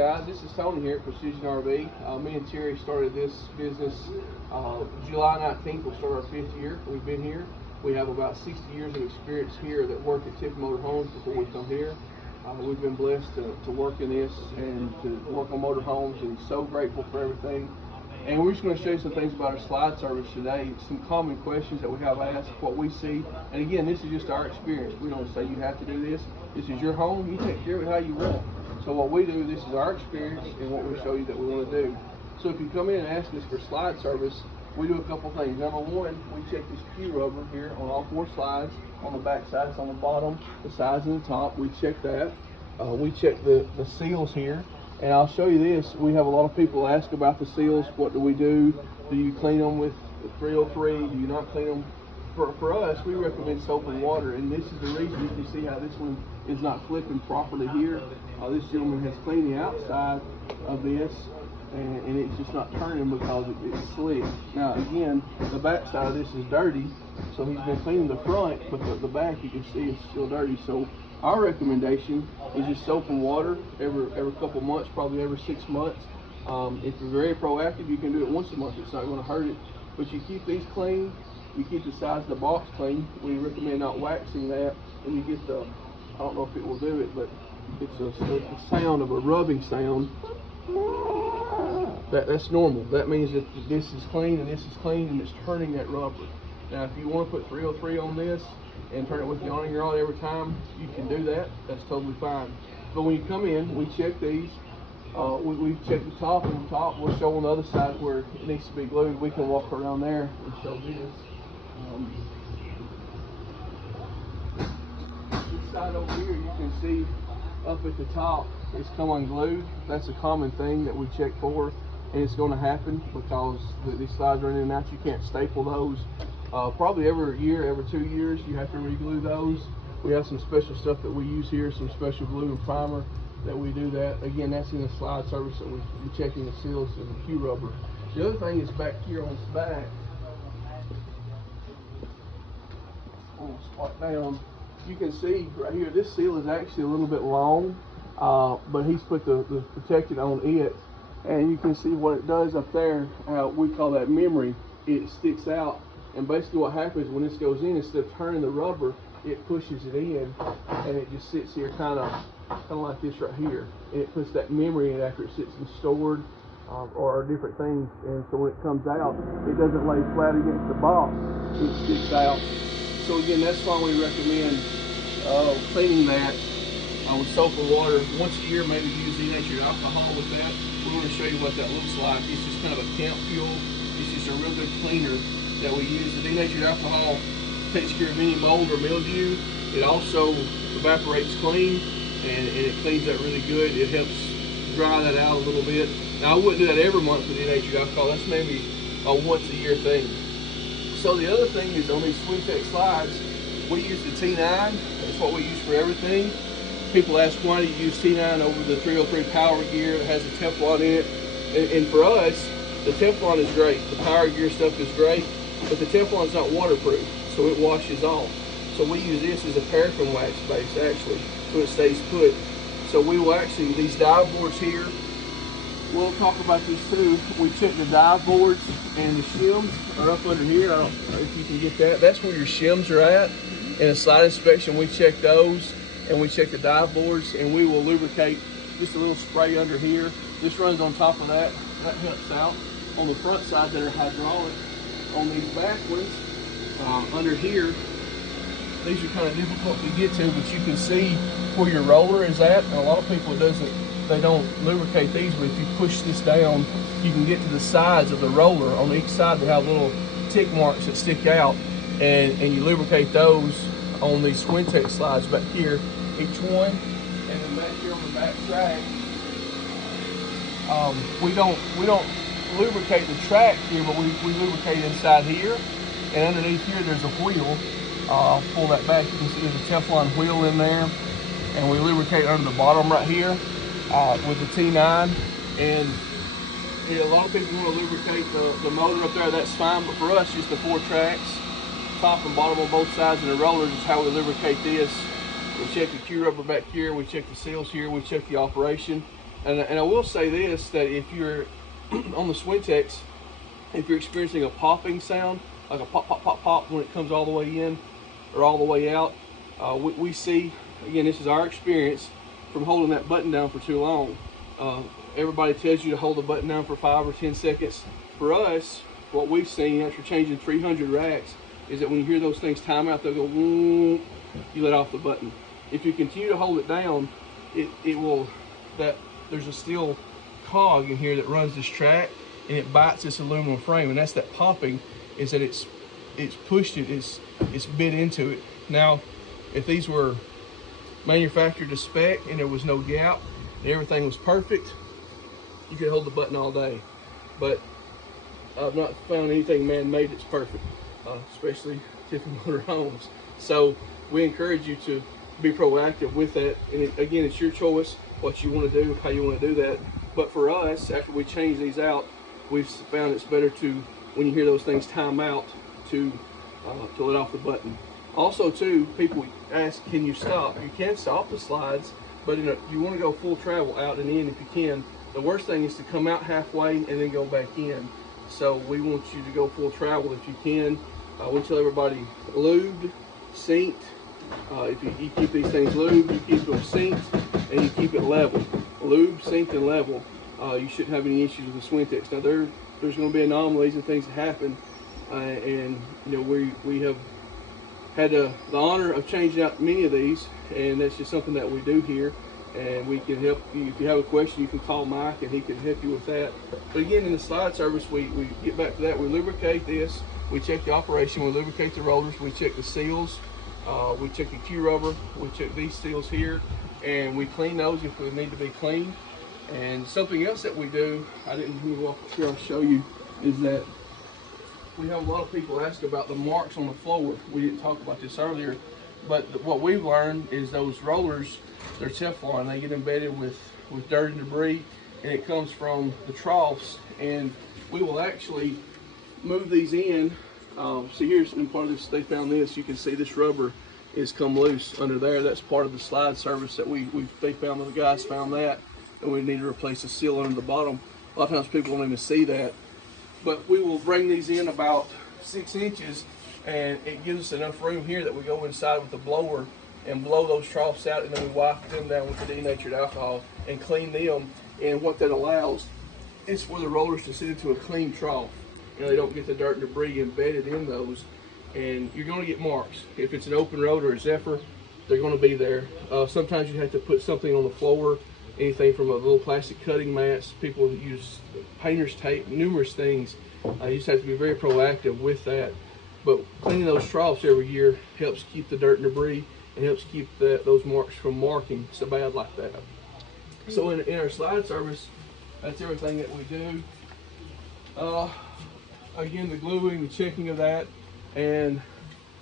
guys, this is Tony here at Precision RV. Me and Terry started this business July 19th. We'll start our 5th year. We've been here. We have about 60 years of experience here that worked at Tiffin Motor Homes before we come here. We've been blessed to work in this and to work on motor homes, and so grateful for everything. And we're just going to show you some things about our slide service today, some common questions that we have asked, what we see. And again, this is just our experience. We don't say you have to do this. This is your home. You take care of it how you want. So what we do, this is our experience and what we show you that we want to do. So if you come in and ask us for slide service, we do a couple things. Number one, we check this Q rubber here on all 4 slides. On the back side, it's on the bottom, the sides and the top. We check that. We check the seals here. And I'll show you this. We have a lot of people ask about the seals. What do we do? Do you clean them with the 303? Do you not clean them? For us, we recommend soap and water, and this is the reason. You can see how this one is not flipping properly here. This gentleman has cleaned the outside of this, and it's just not turning because it's slick. Now again, the back side of this is dirty, so he's been cleaning the front, but the back, you can see, is still dirty. So our recommendation is just soap and water every couple months, probably every 6 months. If you're very proactive, you can do it once a month. It's not going to hurt it, but you keep these clean. You keep the sides of the box clean. We recommend not waxing that, and you get the, I don't know if it will do it, but it's a sound of a rubbing sound. That's normal. That means that this is clean and this is clean, and it's turning that rubber. Now if you want to put 303 on this and turn it with the awning rod every time, you can do that. That's totally fine. But when you come in, we check these. We check the top, and the top we'll show on the other side where it needs to be glued. We can walk around there and show this. This side over here, you can see up at the top it's come unglued. That's a common thing that we check for, and it's going to happen because these slides are in and out. You can't staple those. Probably every year, every 2 years, you have to re-glue those. We have some special stuff that we use here, some special glue and primer that we do that. Again, that's in the slide service that we're checking the seals of the Q rubber. The other thing is back here on this back. Squat down, you can see right here, this seal is actually a little bit long, but he's put the protectant on it, and you can see what it does up there. We call that memory. It sticks out, and basically what happens when this goes in, instead of turning the rubber, it pushes it in, and it just sits here kind of like this right here, and it puts that memory in after it sits and stored or different things. And so when it comes out, it doesn't lay flat against the box, it sticks out. So again, that's why we recommend cleaning that with soap and water once a year. Maybe use denatured alcohol with that. We want to show you what that looks like. It's just kind of a camp fuel. It's just a real good cleaner that we use. The denatured alcohol takes care of any mold or mildew. It also evaporates clean, and it cleans that really good. It helps dry that out a little bit. Now I wouldn't do that every month with denatured alcohol. That's maybe a once a year thing. So the other thing is on these SwingTech slides, we use the T9. That's what we use for everything. People ask, why do you use T9 over the 303 Power Gear that has a Teflon in it? And for us, the Teflon is great. The Power Gear stuff is great, but the Teflon is not waterproof, so it washes off. So we use this as a paraffin wax base, actually, so it stays put. So we will actually, these dive boards here, we'll talk about this too. We check the dive boards, and the shims are up under here. I don't know if you can get that. That's where your shims are at. In a slide inspection, we check those, and we check the dive boards, and we will lubricate just a little spray under here. This runs on top of that. That helps out. On the front side that are hydraulic. On these back ones, under here, these are kind of difficult to get to, but you can see where your roller is at. And a lot of people, they don't lubricate these, but if you push this down, you can get to the sides of the roller. On each side, they have little tick marks that stick out, and you lubricate those on these SwingTech slides back here, each one. And then back here on the back track, we don't lubricate the track here, but we lubricate inside here. And underneath here, there's a wheel. I'll pull that back. You can see there's a Teflon wheel in there, and we lubricate under the bottom right here with the T9. And a lot of people want to lubricate the motor up there. That's fine, but for us, just the 4 tracks, top and bottom on both sides, and the rollers is how we lubricate this. We check the Q rubber back here, we check the seals here, we check the operation. And I will say this, that if you're on the Swintex, if you're experiencing a popping sound, like a pop, pop, pop, pop when it comes all the way in or all the way out, we see, again, this is our experience from holding that button down for too long. Everybody tells you to hold the button down for 5 or 10 seconds. For us, what we've seen after changing 300 racks is that when you hear those things time out, they'll go, whoop, you let off the button. If you continue to hold it down, it will, there's a steel cog in here that runs this track, and it bites this aluminum frame, and that's that popping, is that it's pushed it, it's bit into it. Now, if these were manufactured to spec and there was no gap and everything was perfect, you could hold the button all day. But I've not found anything man-made that's perfect, especially Tiffin Motor Homes. So we encourage you to be proactive with that. And again, it's your choice what you want to do, how you want to do that. But for us, after we change these out, we've found it's better to, when you hear those things time out, to let off the button. Also too, people ask, can you stop? You can stop the slides, but you want to go full travel out and in if you can. The worst thing is to come out halfway and then go back in. So we want you to go full travel if you can. We tell everybody lubed, synced. If you keep these things lubed, you keep them synced, and you keep it level. Lubed, synced, and level. You shouldn't have any issues with the Swintex. Now there's going to be anomalies and things that happen, and you know we have had the honor of changing out many of these, and that's just something that we do here. And we can help you. If you have a question, you can call Mike and he can help you with that. But again, in the slide service, we get back to that. We lubricate this, we check the operation, we lubricate the rollers, we check the seals, we check the Q rubber, we check these seals here, and we clean those if they need to be cleaned. And something else that we do, I didn't walk here, I'll show you, is that we have a lot of people ask about the marks on the floor. We didn't talk about this earlier, but what we've learned is those rollers, they're Teflon. They get embedded with dirt and debris, and it comes from the troughs. And we will actually move these in. See, here's in part of this, they found this. You can see this rubber is come loose under there. That's part of the slide service that they found, the guys found that, and we need to replace the seal under the bottom. A lot of times people don't even see that. But we will bring these in about 6 inches, and it gives us enough room here that we go inside with the blower and blow those troughs out, and then we wipe them down with the denatured alcohol and clean them. And what that allows is for the rollers to sit into a clean trough. You know, they don't get the dirt and debris embedded in those, and you're going to get marks. If it's an open road or a Zephyr, they're going to be there. Sometimes you have to put something on the floor, anything from a little plastic cutting mats. People use painter's tape, numerous things. You just have to be very proactive with that. But cleaning those troughs every year helps keep the dirt and debris, and helps keep those marks from marking so bad like that. So in our slide service, that's everything that we do. Again, the gluing, the checking of that, and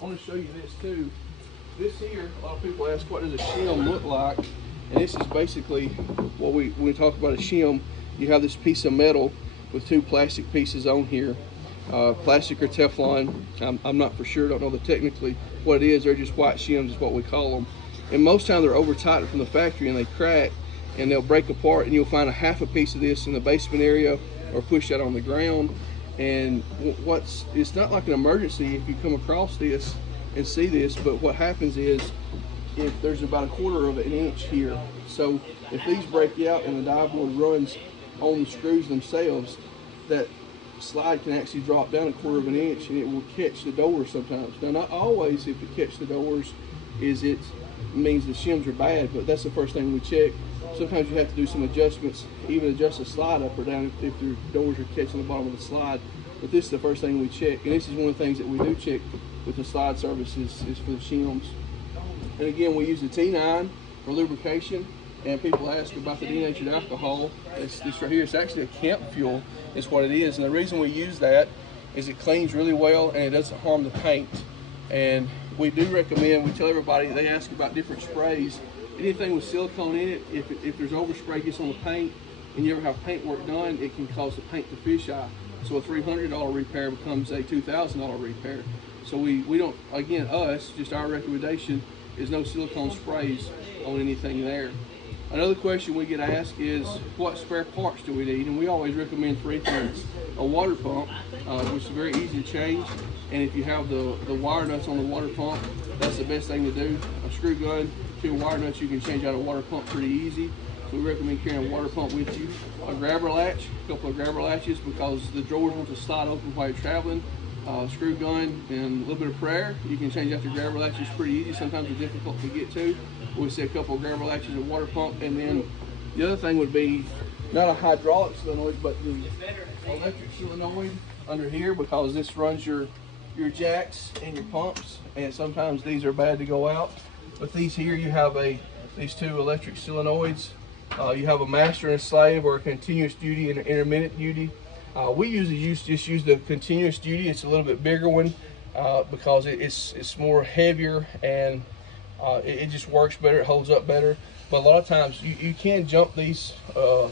I want to show you this too. This here, a lot of people ask, what does a shim look like? And this is basically what when we talk about a shim, you have this piece of metal with 2 plastic pieces on here. Plastic or Teflon, I'm not for sure, don't know technically what it is. They're just white shims is what we call them. And most times they're over tightened from the factory and they crack and they'll break apart, and you'll find a half a piece of this in the basement area or push that on the ground. And it's not like an emergency if you come across this and see this, but what happens is, if there's about 1/4 of an inch here, so if these break out and the die board runs on the screws themselves, that slide can actually drop down 1/4 of an inch, and it will catch the doors sometimes. Now, not always if it catches the doors it means the shims are bad, but that's the first thing we check. Sometimes you have to do some adjustments, even adjust the slide up or down if your doors are catching the bottom of the slide. But this is the first thing we check, and this is one of the things that we do check with the slide service is for the shims. And again, we use the T9 for lubrication, and people ask about the denatured alcohol. This right here, it's actually a camp fuel is what it is, and the reason we use that is it cleans really well and it doesn't harm the paint. And we do recommend, we tell everybody, they ask about different sprays, anything with silicone in it, if there's overspray gets on the paint and you ever have paint work done, it can cause the paint to fisheye. So a $300 repair becomes a $2,000 repair. So we don't, again, just our recommendation is no silicone sprays on anything there. Another question we get asked is what spare parts do we need, and we always recommend, for instance, a water pump, which is very easy to change. And if you have the wire nuts on the water pump, that's the best thing to do. A screw gun, 2 wire nuts, you can change out a water pump pretty easy. So we recommend carrying a water pump with you. A grabber latch, a couple of grabber latches, because the drawers want to slide open while you're traveling. Screw gun and a little bit of prayer. You can change out your grabber latches pretty easy. Sometimes they're difficult to get to. We say a couple of grabber latches, a water pump, and then the other thing would be not a hydraulic solenoid, but the electric solenoid under here, because this runs your jacks and your pumps, and sometimes these are bad to go out. But these here, you have these 2 electric solenoids. You have a master and a slave, or a continuous duty and an intermittent duty. We usually just use the continuous duty. It's a little bit bigger one because it's more heavier, and it just works better. It holds up better. But a lot of times you can jump these. I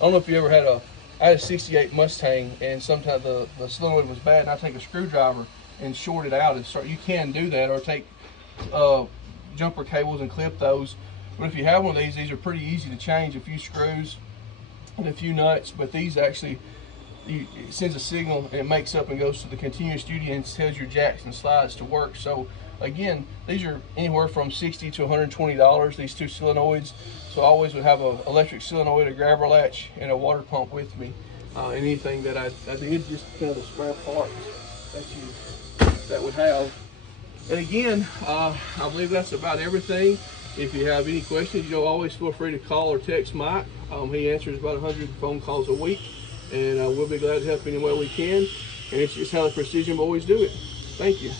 don't know if you ever had I had a 68 Mustang, and sometimes the solenoid was bad, and I take a screwdriver and short it out. And start. You can do that, or take jumper cables and clip those. But if you have one of these are pretty easy to change. A few screws and a few nuts. But these actually, it sends a signal, and it makes up and goes to the continuous duty and tells your jacks and slides to work. So again, these are anywhere from $60 to $120, these 2 solenoids. So I always would have an electric solenoid, a grabber latch, and a water pump with me. Anything that I did, just kind of the spare parts that we have. And again, I believe that's about everything. If you have any questions, you'll always feel free to call or text Mike. He answers about 100 phone calls a week, and we'll be glad to help any way we can. And it's just how the Precision Boys do it. Thank you.